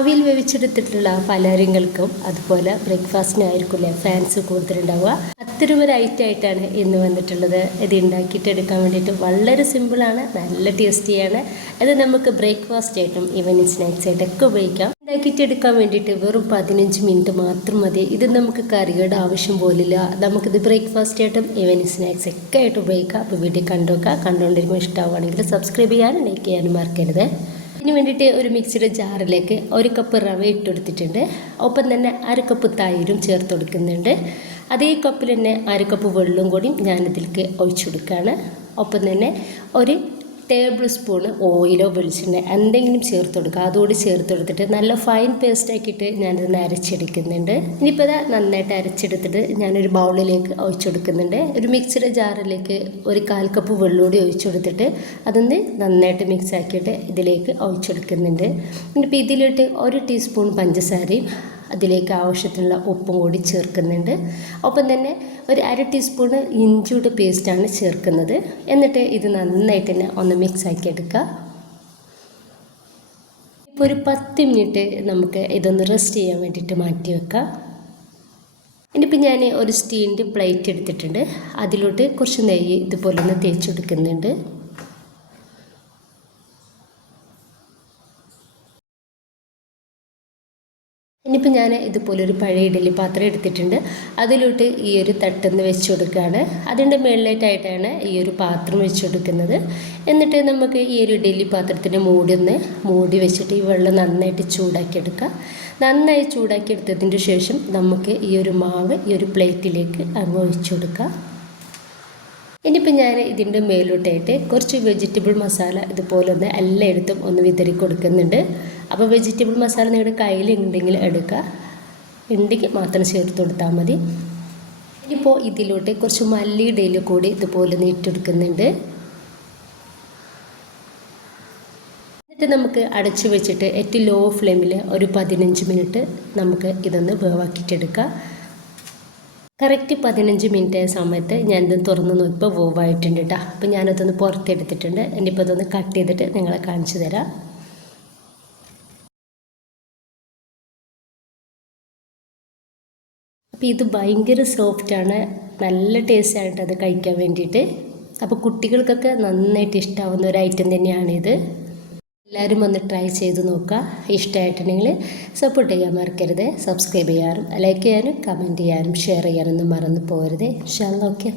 ആവിയിൽ വേവിച്ചെടുത്തിട്ടുള്ള പലഹാരങ്ങൾക്കും അതുപോലെ ബ്രേക്ക്ഫാസ്റ്റിനായിരിക്കില്ലേ ഫാൻസ് കൂടുതലുണ്ടാവുക. അത്തരം ഒരു ഐറ്റം ആയിട്ടാണ് ഇന്ന് വന്നിട്ടുള്ളത്. ഇത് ഉണ്ടാക്കിയിട്ട് എടുക്കാൻ വേണ്ടിയിട്ട് വളരെ സിമ്പിളാണ്, നല്ല ടേസ്റ്റിയാണ്. ഇത് നമുക്ക് ബ്രേക്ക്ഫാസ്റ്റ് ആയിട്ടും ഈവനിങ് സ്നാക്സ് ആയിട്ടൊക്കെ ഉപയോഗിക്കാം. ഉണ്ടാക്കിയിട്ട് എടുക്കാൻ വേണ്ടിയിട്ട് വെറും 15 മിനിറ്റ് മാത്രം മതി. ഇത് നമുക്ക് കറികളുടെ ആവശ്യം പോലില്ല. നമുക്കിത് ബ്രേക്ക്ഫാസ്റ്റ് ആയിട്ടും ഈവനിങ് സ്നാക്സ് ഒക്കെ ആയിട്ട് ഉപയോഗിക്കാം. അപ്പോൾ വീട്ടിൽ കണ്ടുകൊണ്ടിരിക്കുമ്പോൾ ഇഷ്ടമാവുകയാണെങ്കിൽ സബ്സ്ക്രൈബ് ചെയ്യാനും ലൈക്ക് ചെയ്യാനും മറക്കരുത്. ഇതിന് വേണ്ടിയിട്ട് ഒരു മിക്സിയുടെ ജാറിലേക്ക് 1 കപ്പ് റവ ഇട്ടെടുത്തിട്ടുണ്ട്. ഒപ്പം തന്നെ 1/2 കപ്പ് തൈരും ചേർത്ത് കൊടുക്കുന്നുണ്ട്. അതേ കപ്പിൽ തന്നെ 1/2 കപ്പ് വെള്ളവും കൂടി ഞാനിതിലേക്ക് ഒഴിച്ചു കൊടുക്കുകയാണ്. ഒപ്പം തന്നെ 1 ടേബിൾ സ്പൂണ് ഓയിലോ വെളിച്ചെണ്ണ എന്തെങ്കിലും ചേർത്ത് കൊടുക്കുക. അതുകൂടി ചേർത്ത് കൊടുത്തിട്ട് നല്ല ഫൈൻ പേസ്റ്റ് ആക്കിയിട്ട് ഞാനിത് അരച്ചെടുക്കുന്നുണ്ട്. ഇനിയിപ്പോൾ ഇത് നന്നായിട്ട് അരച്ചെടുത്തിട്ട് ഞാനൊരു ബൗളിലേക്ക് ഒഴിച്ചു കൊടുക്കുന്നുണ്ട്. ഒരു മിക്സിയുടെ ജാറിലേക്ക് 1/4 കപ്പ് വെള്ളം കൂടി ഒഴിച്ചു കൊടുത്തിട്ട് അതൊന്ന് നന്നായിട്ട് മിക്സ് ആക്കിയിട്ട് ഇതിലേക്ക് ഒഴിച്ചു കൊടുക്കുന്നുണ്ട്. ഇനിയിപ്പോൾ ഇതിലോട്ട് 1 ടീസ്പൂൺ പഞ്ചസാരയും അതിലേക്ക് ആവശ്യത്തിനുള്ള ഉപ്പും കൂടി ചേർക്കുന്നുണ്ട്. ഒപ്പം തന്നെ 1/2 ടീസ്പൂണ് ഇഞ്ചിയുടെ പേസ്റ്റാണ് ചേർക്കുന്നത്. എന്നിട്ട് ഇത് നന്നായിട്ട് തന്നെ ഒന്ന് മിക്സ് ആക്കി എടുക്കുക. ഇപ്പോൾ ഒരു 10 മിനിറ്റ് നമുക്ക് ഇതൊന്ന് റെസ്റ്റ് ചെയ്യാൻ വേണ്ടിയിട്ട് മാറ്റി വെക്കാം. ഇനിയിപ്പോൾ ഞാൻ ഒരു സ്റ്റീലിൻ്റെ പ്ലേറ്റ് എടുത്തിട്ടുണ്ട്. അതിലോട്ട് കുറച്ച് നെയ്യ് ഇതുപോലെ ഒന്ന് തേച്ച് കൊടുക്കുന്നുണ്ട്. ഇനിയിപ്പോൾ ഞാൻ ഇതുപോലൊരു പഴയ ഇഡ്ഡലി പാത്രം എടുത്തിട്ടുണ്ട്. അതിലോട്ട് ഈ ഒരു തട്ടൊന്ന് വെച്ച് കൊടുക്കുകയാണ്. അതിൻ്റെ മുകളിലായിട്ടാണ് ഈ ഒരു പാത്രം വെച്ച് കൊടുക്കുന്നത്. എന്നിട്ട് നമുക്ക് ഈ ഒരു ഇഡ്ഡലി പാത്രത്തിൻ്റെ മൂടി വെച്ചിട്ട് ഈ വെള്ളം നന്നായിട്ട് ചൂടാക്കി എടുക്കുക. നന്നായി ചൂടാക്കി എടുത്തതിന് ശേഷം നമുക്ക് ഈ ഒരു മാവ് ഈ ഒരു പ്ലേറ്റിലേക്ക് അങ്ങ് ഒഴിച്ചു കൊടുക്കുക. ഇനിയിപ്പോൾ ഞാൻ ഇതിൻ്റെ മേലോട്ടായിട്ട് കുറച്ച് വെജിറ്റബിൾ മസാല ഇതുപോലെ ഒന്ന് എല്ലായിടത്തും ഒന്ന് വിതറി കൊടുക്കുന്നുണ്ട്. അപ്പോൾ വെജിറ്റബിൾ മസാല നിങ്ങളുടെ കയ്യിലുണ്ടെങ്കിൽ എടുക്കുക, ഉണ്ടെങ്കിൽ മാത്രം ചേർത്ത് കൊടുത്താൽ മതി. ഇനിയിപ്പോൾ ഇതിലോട്ട് കുറച്ച് മല്ലിയുടെ ഇല കൂടി ഇതുപോലെ ഒന്ന് ഇട്ടെടുക്കുന്നുണ്ട്. എന്നിട്ട് നമുക്ക് അടച്ചു വെച്ചിട്ട് ഏറ്റവും ലോ ഫ്ലെയിമിൽ ഒരു 15 മിനിറ്റ് നമുക്ക് ഇതൊന്ന് വേവാക്കിയിട്ടെടുക്കാം. കറക്റ്റ് 15 മിനിറ്റ് ആയ സമയത്ത് ഞാനിത് തുറന്ന് നോക്കിയപ്പോൾ വേവായിട്ടുണ്ട് കേട്ടോ. അപ്പോൾ ഞാനതൊന്ന് പുറത്തെടുത്തിട്ടുണ്ട്. ഇനിയിപ്പോൾ അതൊന്ന് കട്ട് ചെയ്തിട്ട് നിങ്ങളെ കാണിച്ചു തരാം. അപ്പോൾ ഇത് ഭയങ്കര സോഫ്റ്റാണ്, നല്ല ടേസ്റ്റായിട്ട് അത് കഴിക്കാൻ വേണ്ടിയിട്ട്. അപ്പോൾ കുട്ടികൾക്കൊക്കെ നന്നായിട്ട് ഇഷ്ടമാവുന്ന ഒരു ഐറ്റം തന്നെയാണിത്. എല്ലാവരും ഒന്ന് ട്രൈ ചെയ്ത് നോക്കുക. ഇഷ്ടമായിട്ടുണ്ടെങ്കിൽ സപ്പോർട്ട് ചെയ്യാൻ മറക്കരുത്. സബ്സ്ക്രൈബ് ചെയ്യാനും ലൈക്ക് ചെയ്യാനും കമൻറ്റ് ചെയ്യാനും ഷെയർ ചെയ്യാനൊന്നും മറന്നു പോകരുത്. ഇൻഷാ അല്ലാഹ്. ഓക്കെ.